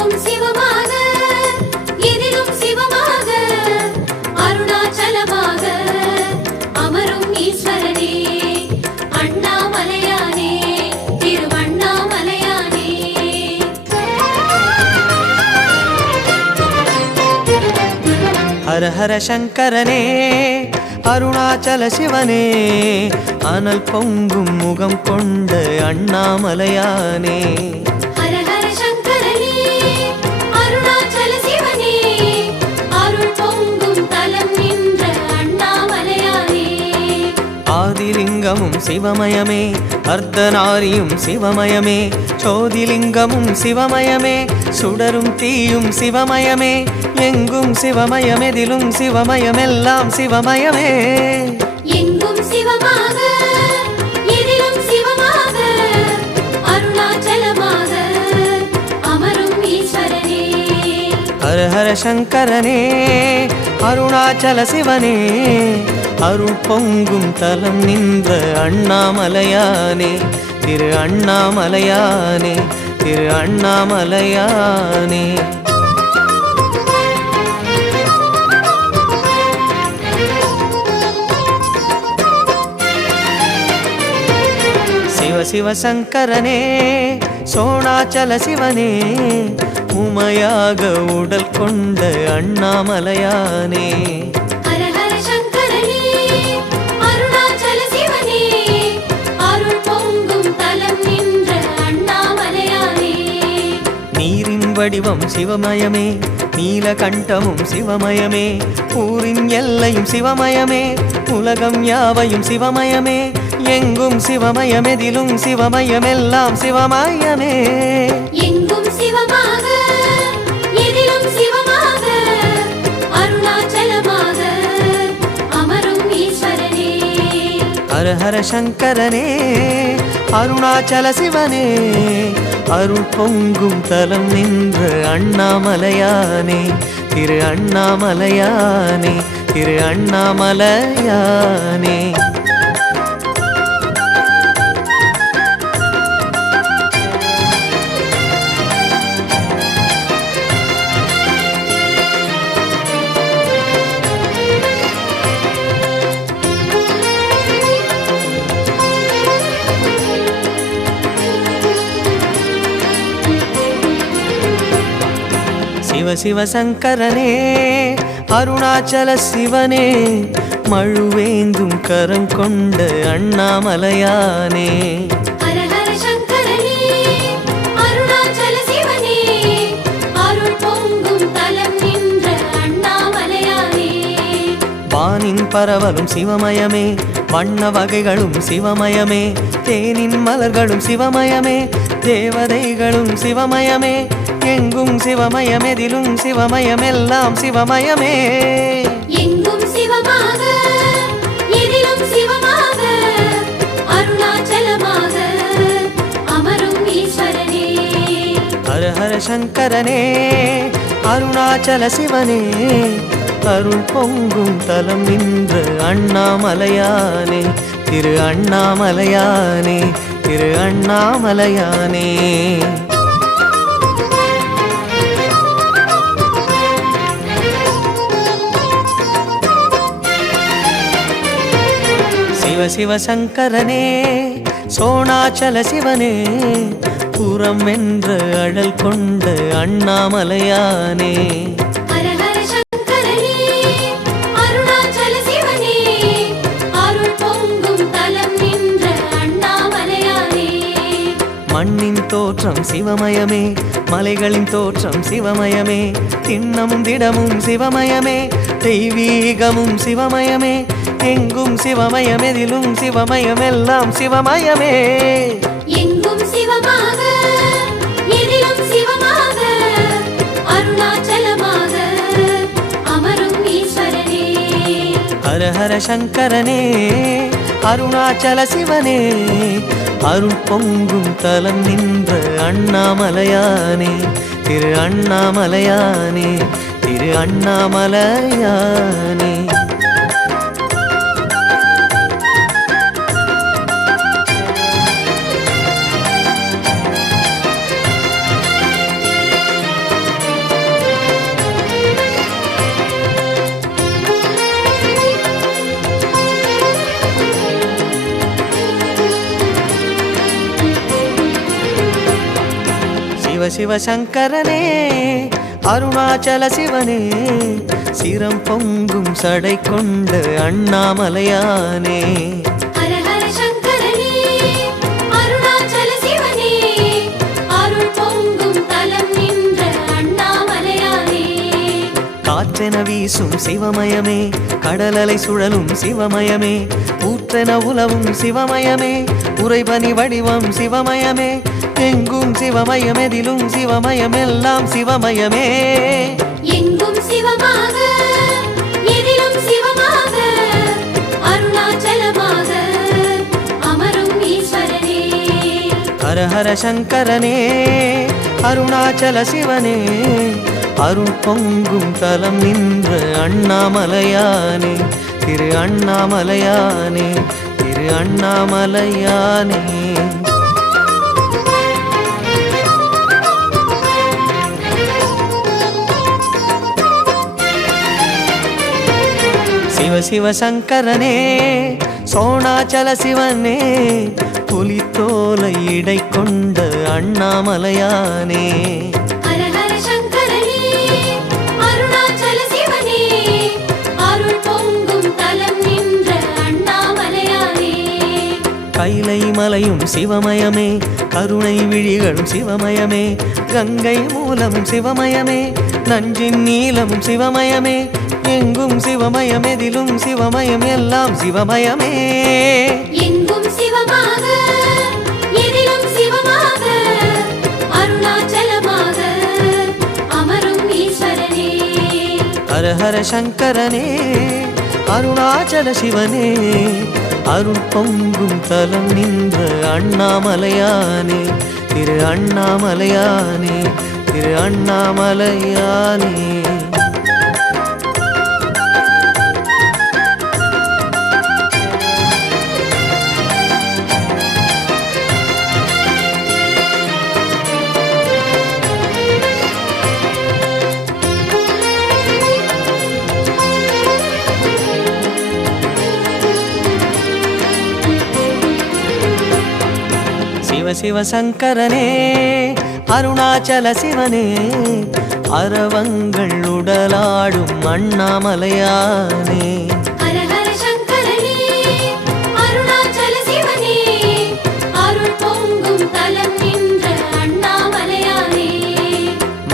எங்கும் சிவமாக எதிலும் சிவமாக அருணாச்சலமாக அமரும் ஈஸ்வரனே அண்ணாமலையானே திருவண்ணாமலையானே. ஹர ஹர சங்கரனே அருணாச்சல சிவனே அனல் பொங்கும் முகம் கொண்ட அண்ணாமலையானே. ஹர ஹர சங்கரனே அருணாச்சல சிவனே அருள் பொங்கும் தலம் நின்ற அண்ணாமலையானே. ஆதிலிங்கமும் சிவமயமே அர்த்தநாரியும் சிவமயமே சோதிலிங்கமும் சிவமயமே சுடரும் தீயும் சிவமயமே எங்கும் சிவமயமெதிலும் சிவமயமெல்லாம் சிவமயமே. எங்கும் சிவமாக எதிலும் சிவமாக அருணாச்சலமாக அமரும் ஈஸ்வரனே. ஹர ஹர சங்கரனே அருணாச்சல சிவனே அருள் பொங்கும் தலம் நின்ற அண்ணாமலையானே திரு அண்ணாமலையானே திரு அண்ணாமலையானே. சிவ சிவ சங்கரனே சோணாச்சல சிவனே உமையாக உடல் கொண்ட அண்ணாமலையானே. ஹர ஹர சங்கரனே அருணாச்சல சிவனே அருள் பொங்கும் தலம் நின்ற அண்ணாமலையானே. நீரின் வடிவம் சிவமயமே நீலகண்டமும் சிவமயமே ஊரின் எல்லையும் சிவமயமே உலகம் யாவையும் சிவமயமே எங்கும் சிவமயமெதிலும் சிவமயமெல்லாம் சிவமயமே. எங்கும் சிவமாக எதிலும் சிவமாக அருணாச்சலமாக அமரும் ஈஸ்வரனே. ஹர ஹர சங்கரனே அருணாச்சல சிவனே அருள் பொங்கும் தலம் நின்ற அண்ணாமலையானே திரு அண்ணாமலையானே திரு அண்ணாமலையானே. சிவ சிவ சங்கரனே அருணாச்சல சிவனே மழுவேந்தும் கரம் கொண்ட அண்ணாமலையானே. ஹர ஹர சங்கரனே அருணாச்சல சிவனே அருள் பொங்கும் தலம் நின்ற அண்ணாமலையானே. வானின் பரவலும் சிவமயமே வண்ண வகைகளும் சிவமயமே தேனின் மலர்களும் சிவமயமே தேவதைகளும் சிவமயமே எங்கும் சிவமயமெதிலும் சிவமயமெல்லாம் சிவமயமே. எங்கும் சிவமாக எதிலும் சிவமாக அருணாச்சலமாக அமரும் ஈஸ்வரனே. ஹர ஹர சங்கரனே அருணாச்சல சிவனே அருள் பொங்கும் தலம் நின்ற அண்ணாமலையானே திரு அண்ணாமலையானே திரு அண்ணாமலையானே. சிவ சிவ சங்கரனே சோணாச்சல சிவனே புறம் என்ற அழல் கொண்ட அண்ணாமலையானே. ஹர ஹர சங்கரனே அருணாச்சல சிவனே அருள் பொங்கும் தலம் நின்ற அண்ணாமலையானே. மண்ணின் தோற்றம் சிவமயமே மலைகளின் தோற்றம் சிவமயமே திண்ணமும் திடமும் சிவமயமே தெய்வீகமும் சிவமயமே எங்கும் சிவமயமெதிலும் சிவமயமெல்லாம் சிவமயமே. எங்கும் சிவமாக எதிலும் சிவமாக அருணாச்சலமாக அமரும் ஈஸ்வரனே. ஹர ஹர சங்கரனே அருணாச்சல சிவனே அருள் பொங்கும் தலம் நின்ற அண்ணாமலையானே திரு அண்ணாமலையானே திரு அண்ணாமலையானே. சிவ சங்கரனே அருணாச்சல சிவனே சிரம் பொங்கும் சடை கொண்ட அண்ணாமலையானே ஹர ஹர சங்கரனே அருணாச்சல சிவனே அருள் பொங்கும் தலம் நின்ற அண்ணாமலையானே காற்றென வீசும் சிவமயமே கடலலை சுழலும் சிவமயமே ஊற்றென உலவும் சிவமயமே உறைபனி வடிவம் சிவமயமே எங்கும் சிவமயம் எதிலும் சிவமயம் எல்லாம் சிவமயமே எங்கும் சிவமாக எதிலும் சிவமாக அருணாச்சலமாக அமரும் ஈஸ்வரனே ஹர ஹர சங்கரனே அருணாச்சல சிவனே அருள் பொங்கும் தலம் நின்ற அண்ணாமலையானே திரு அண்ணாமலையானே திரு அண்ணாமலையானே சிவ சிவ சங்கரனே சோணாச்சல சிவனே புலித்தோலை இடை கொண்ட அண்ணாமலையானே ஹர ஹர சங்கரனே அருணாச்சல சிவனே அருள் பொங்கும் தலம் நின்ற அண்ணாமலையானே கைலை மலையும் சிவமயமே கருணை விழிகளும் சிவமயமே கங்கை மூலமும் சிவமயமே நஞ்சின் நீலமும் சிவமயமே எங்கும் சிவமயம் எதிலும் சிவமயம் எல்லாம் சிவமயமே எங்கும் சிவமாக எதிலும் சிவமாக அருணாச்சலமாக அமரும் ஈஸ்வரனே ஹர ஹர சங்கரனே அருணாச்சல சிவனே அருள் பொங்கும் தலம் நின்ற அண்ணாமலையானே திரு அண்ணாமலையானே திரு அண்ணாமலையானே சிவ சிவ சங்கரனே அருணாச்சல சிவனே அரவங்கள் உடலாடும் அண்ணாமலையானே ஹர ஹர சங்கரனே அருணாச்சல சிவனே அருள் பொங்கும் தலம் நின்ற அண்ணாமலையானே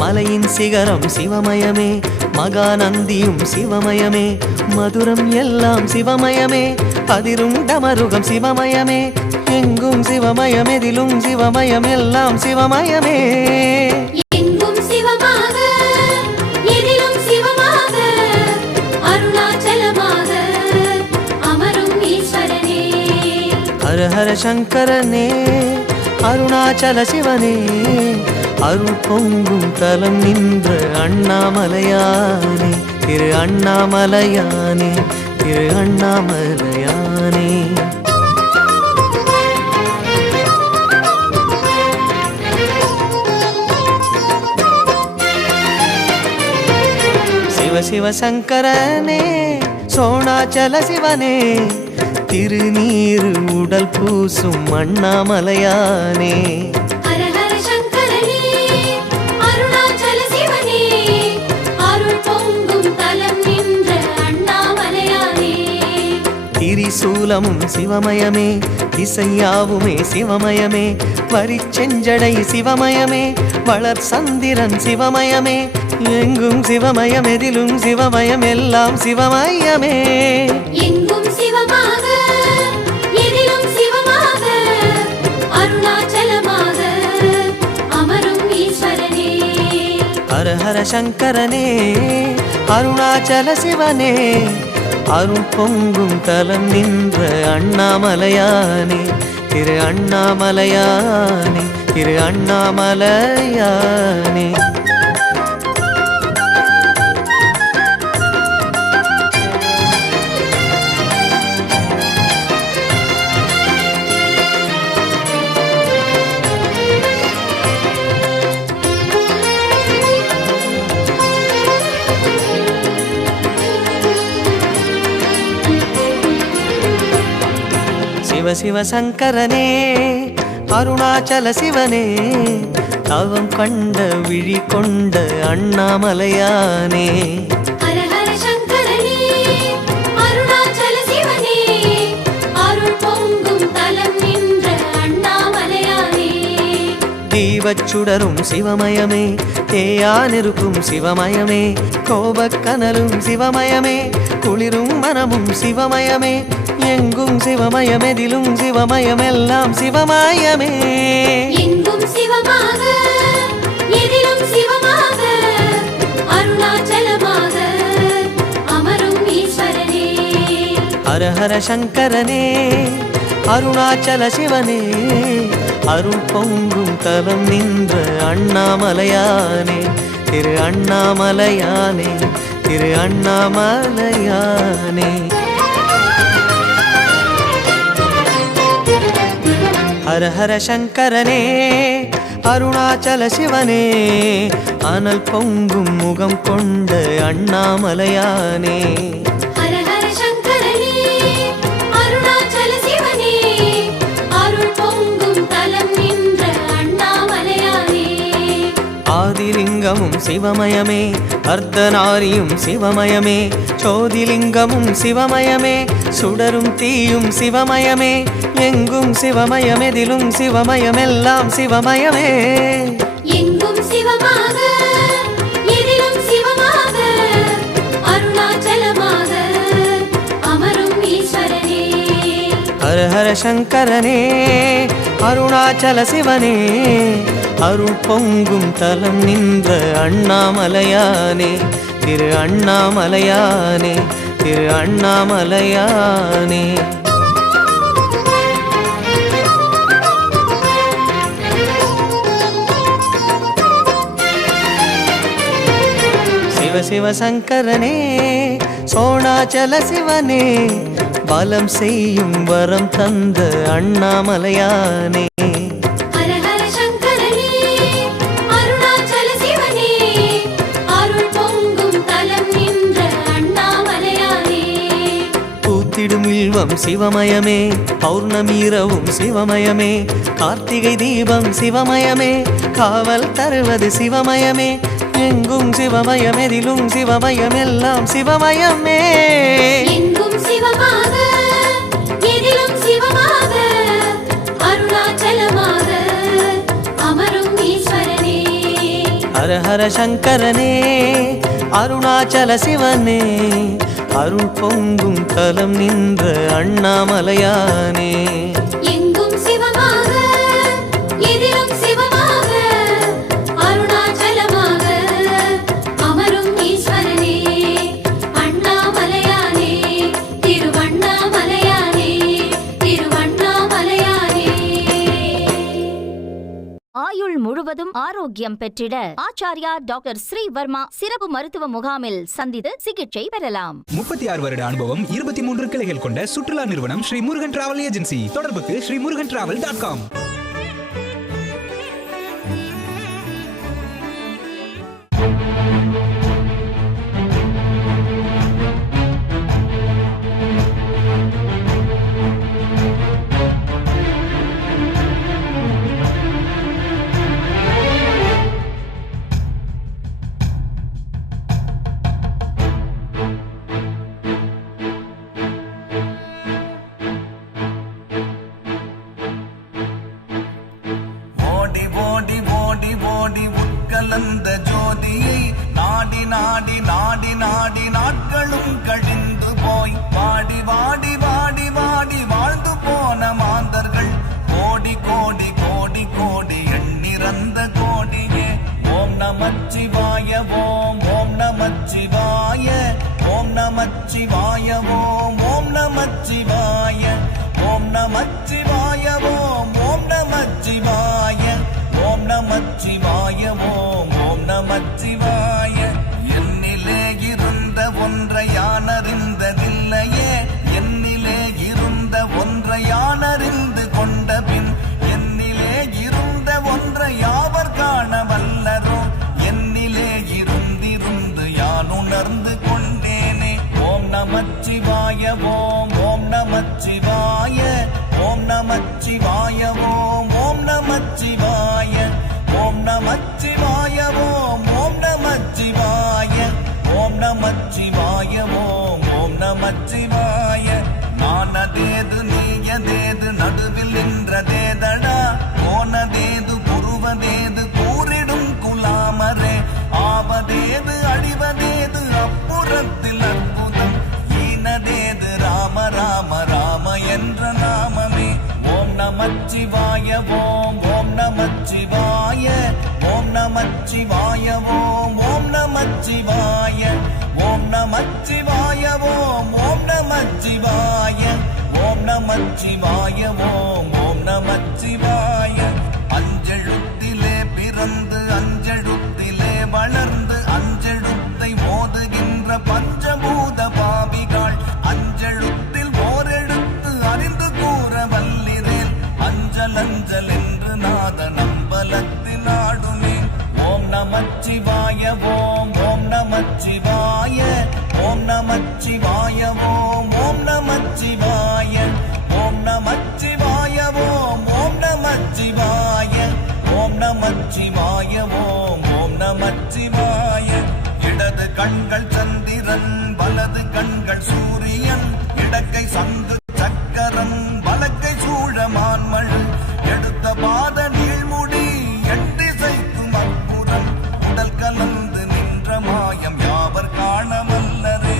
மலையின் சிகரம் சிவமயமே மகாநந்தியும் சிவமயமே மதுரம் எல்லாம் சிவமயமே அதிரும் டமருகம் சிவமயமே எங்கும் சிவமயம் எதிலும் சிவமயம் எல்லாம் சிவமயமே எங்கும் சிவமாக எதிலும் சிவமாக அருணாச்சலமாக அமரும் ஈஸ்வரனே ஹர ஹர சங்கரனே அருணாச்சல சிவனே அருள் பொங்கும் தலம் நின்ற அண்ணாமலையானே திரு அண்ணாமலையானே திரு அண்ணாமலையானே சிவ சிவ சங்கரனே சோணாச்சல சிவனே திருநீரு உடல் பூசும் அண்ணாமலையானே ஹர ஹர சங்கரனே அருணாச்சல சிவனே அருள் பொங்கும் தலம் நின்ற அண்ணாமலையானே திரிசூலமும் சிவமயமே திசையாவுமே சிவமயமே வரிச்செஞ்சடை சிவமயமே வளர் சந்திரன் சிவமயமே எங்கும் சிவமயம் எதிலும் சிவமயம் எல்லாம் சிவமயமே எங்கும் சிவமாக எதிலும் சிவமாக அருணாச்சலமாக அமரும் ஈஸ்வரனே ஹர ஹர சங்கரனே அருணாச்சல சிவனே அருள் பொங்கும் தலம் நின்ற அண்ணாமலையானே திரு அண்ணாமலையானே திரு அண்ணாமலையானே சிவ சிவ சங்கரனே அருணாச்சல சிவனே தவம் கண்ட விழி கொண்ட அண்ணாமலையானே. ஹர ஹர சங்கரனே அருணாச்சல சிவனே அருள் பொங்கும் தலம் நின்ற அண்ணாமலையானே. தீவச்சுடரும் சிவமயமே, தேயானிருக்கும் சிவமயமே, கோபக்கனலும் சிவமயமே, குளிரும் மனமும் சிவமயமே, எங்கும் சிவமயமெதிலும் சிவமயமெல்லாம் சிவமயமே. எங்கும் சிவமாக எதிலும் சிவமாக அருணாச்சலமாக அமரும் ஈஸ்வரனே. ஹர ஹர சங்கரனே அருணாச்சல சிவனே அருள் பொங்கும் தலம் நின்ற அண்ணாமலையானே. திரு அண்ணாமலையானே, திரு அண்ணாமலையானே. ஹர ஹர சங்கரனே அருணாச்சல சிவனே அனல் பொங்கும் முகம் கொண்ட அண்ணாமலையானே. ஹர ஹர சங்கரனே அருணாச்சல சிவனே அருள் பொங்கும் தலம் நின்ற அண்ணாமலையானே. ஆதிலிங்கமும் சிவமயமே, அர்த்தநாரியும் சிவமயமே, சோதிலிங்கமும் சிவமயமே, சுடரும் தீயும் சிவமயமே, எங்கும் சிவமயமெதிலும் சிவமயமெல்லாம் சிவமயமே. எங்கும் சிவமாக எதிலும் சிவமாக அருணாச்சலமாக அமரும் ஈஸ்வரனே. ஹர ஹர சங்கரனே அருணாச்சல சிவனே அருள் பொங்கும் தலம் நின்ற அண்ணாமலையானே. திரு அண்ணாமலையானே, திரு அண்ணாமலையானே. சிவ சிவ சங்கரனே சோணாச்சல சிவனே பலம் செய்யும் வரம் தந்த அண்ணாமலையானே. ஹர ஹர சங்கரனே அருணாச்சல சிவனே அருள் பொங்கும் தலம் நின்ற அண்ணாமலையானே. பூத்திடும் இல்வம் சிவமயமே, பௌர்ணமீரவும் சிவமயமே, கார்த்திகை தீபம் சிவமயமே, காவல் தருவது சிவமயமே, எங்கும் சிவமயமெதிலும் சிவமயமெல்லாம் சிவமயமே. எங்கும் சிவமாக எதிலும் சிவமாக அருணாச்சலமாக அமரும் ஈஸ்வரனே. ஹர ஹர சங்கரனே அருணாச்சல சிவனே அருள் பொங்கும் தலம் நின்ற அண்ணாமலையானே. எங்கும் சிவமாக எதிலும் சிவமாக அருணாச்சலமாக அமரும் ஈஸ்வரனே. அண்ணாமலையானே திருவண்ணாமலையானே திருவண்ணாமலையானே. ஆயுள் முழுவதும் ஆரோக்கியம் பெற்றிட ஆச்சாரியா டாக்டர் ஸ்ரீவர்மா சிறப்பு மருத்துவ முகாமில் சந்தித்து சிகிச்சை பெறலாம். 36 வருட அனுபவம், 23 கிளைகள் கொண்ட சுற்றுலா நிறுவனம் ஸ்ரீ முருகன் டிராவல் ஏஜென்சி. தொடர்புக்கு srimurugantravel.com. கலந்த ஜோதியை நாடி நாடி நாடி நாடி நாட்களும் கழிந்து போய் வாடி வாடி வாடி வாடி வாழ்ந்து போன மாந்தர்கள் கோடி கோடி கோடி கோடி எண்ணிறந்த கோடியே. ஓம் நமச்சிவாய ஓம் ஓம் நமச்சிவாய ஓம் நமச்சிவாய ஓம் ஓம் நமச்சிவாய ஓம் நமச்சிவாய ஓம் ஓம் நமச்சிவாய ஓம் நமச்சிவாய ஓம் ஓம் நமச்சிவாய. என்னிலே இருந்த ஒன்றை யானறிந்ததில்லையே, என்னிலே இருந்த ஒன்றை யானறிந்து கொண்ட பின் என்னிலே இருந்த ஒன்றை யாவர் காண வல்லரோ. என்னிலே இருந்திருந்து யான் உணர்ந்து கொண்டேனே. ஓம் நமச்சிவாய ஓம் ஓம் நமச்சிவாய ஓம் நமச்சிவாய ஓம் ஓம் நமச்சிவாய ஓம் நம நமச்சிவாய ஓம் ஓம் நமச்சிவாய ஓம் நமச்சிவாய ஓம் ஓம் நமச்சிவாய ஓம் நமச்சிவாய ஓம் ஓம் நமச்சிவாய ஓம் நமச்சிவாய ஓம் ஓம் நமச்சிவாய அஞ்செழுத்திலே பிறந்து அஞ்செழுத்திலே வளர்ந்து அஞ்செழுத்தை மோதுகின்ற பஞ்சபூத பாவிகள் அஞ்செழுத்தில் ஓரெழுத்து அறிந்து கூற வல்லிரேல் அஞ்சல் அஞ்சல் என்று நாத நம்பலத்தில் ஆடுமே ஓம் நமச்சிவாய ஓம் ஓம் நமச்சிவாய ஓம் நமச்சிவாய ஓம் ஓம் நமச்சிவாய ஓம் நமச்சிவாய ஓம் ஓம் நமச்சிவாய ஓம் நமச்சிவாய ஓம் ஓம் நமச்சிவாய இடது கண்கள் சந்திரன் வலது கண்கள் சூரியன் இடக்கை சங்கு சக்கரம் வலக்கை சூழமான்மழு எடுத்த பாத நீழ்முடி எட்டிசைக்கும் அப்புறம் உடல் கலந்து நின்ற மாயம் யாவர் காணவல்லரே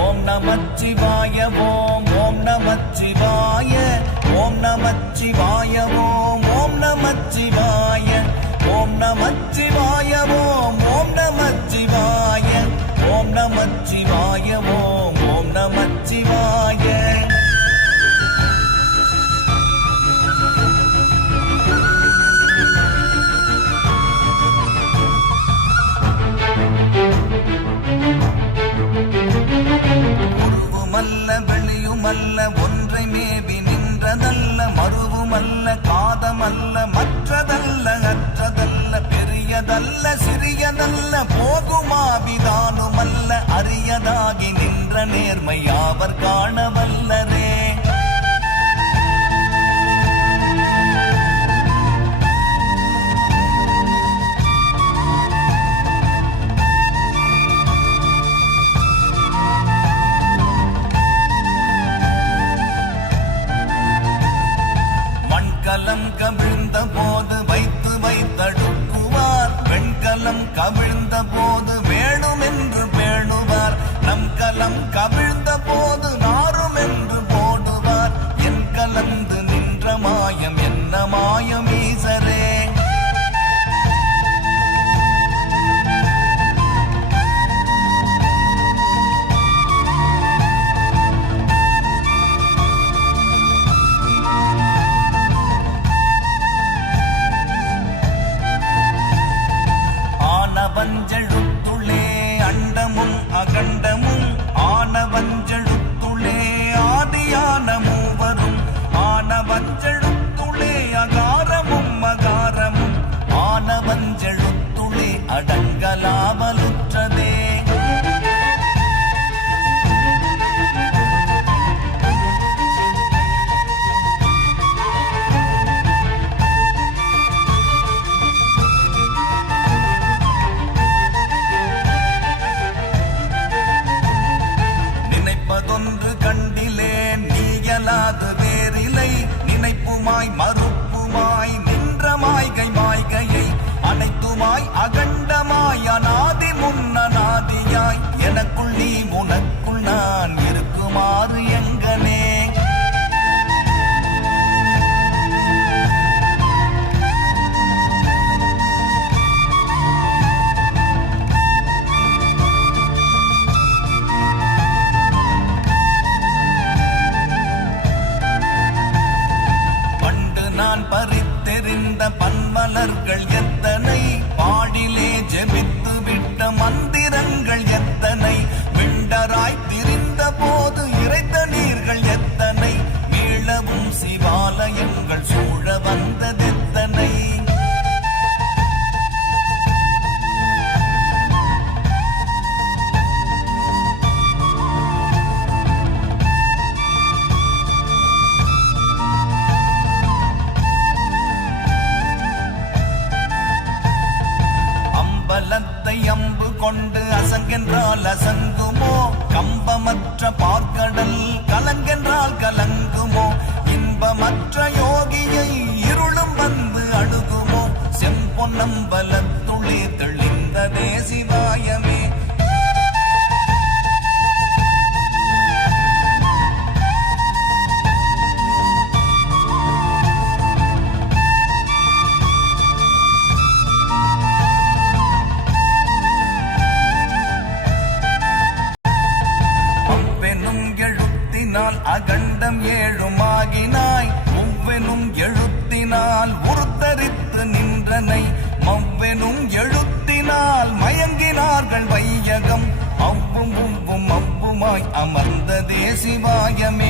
ஓம் நமச்சிவாய ஓம் ஓம் நமச்சிவாய ஓம் நமச்சிவாய ஓம் ஓம் நமச்சிவாய ஓம் நமச்சிவாய ஓம் ஓம் நமச்சிவாய ஓம் நமச்சிவாய ஓம் ஓம் நமச்சிவாய உருவுமல்ல வெளியுமல்ல ஒன்றை மேவி நின்றதல்ல மறுவுமல்ல காதமல்ல மற்றதல்ல அற்றதல்ல பெரியதல்ல சிறியதல்ல போகுமாவிதானுமல்ல அரியதாகி நின்ற நேர்மை யாவர் காணவல்லரே மண்கலம் கவிழ்ந்த போது வைத்து வைத்தடுக்குவார் வெண்கலம் கவிழ்ந்த போது வேணும் என்று பேணுவார் நம் கலம் கவிழ்ந்த போது நாரும் என்று போடுவார் என் கலந்து நின்ற மாயம் என்ன மாயம் ஈசரே ஆனவஞ்செழுத்துளே அண்டமும் அகண்டமும் ஆனவஞ்செழுத்துளே ஆதியான மூவரும் ஆனவஞ்செழுத்துளே அகாரமும் அகாரமும் ஆனவஞ்செழுத்துளே அடங்கலாமலுற்றதே நினைப்பதொன்று கண்டிலேன் நீயலாது வேறிலை நினைப்புமாய் மறுப்புமாய் நின்ற மாய்கை மாய்கையை அனைத்துமாய் அகண்டமாய் அநாதி முன்னநாதியாய் எனக்குள் நீ உனக்குள் நான் இருக்குமாறு எங்கனே நான் பறித்தெறிந்த பன்மலர்கள் எத்தனை பாடிலே ஜெபித்து விட்ட மந்திரங்கள் எத்தனை விண்டராய் திரிந்த போது இறைத்த நீர்கள் எத்தனை மீளவும் சிவாலயங்கள் சூழ வந்ததெத்தனை பலத்தை அம்பு கொண்டு அசங்கென்றால் அசங்குமோ கம்பமற்ற பார்க்கடல் கலங்கென்றால் கலங்குமோ இன்பமற்ற யோகியை இருளும் வந்து அணுகுமோ செம்பொன்னம்பலத்துளே தெளிந்ததே சிவாயமே சங்கரனை மவ்வெனும் எழுத்தினால் மயங்கினார்கள் வையகம் அவ்வும் உவ்வும் அவ்வுமாய் அமர்ந்ததே சிவாயமே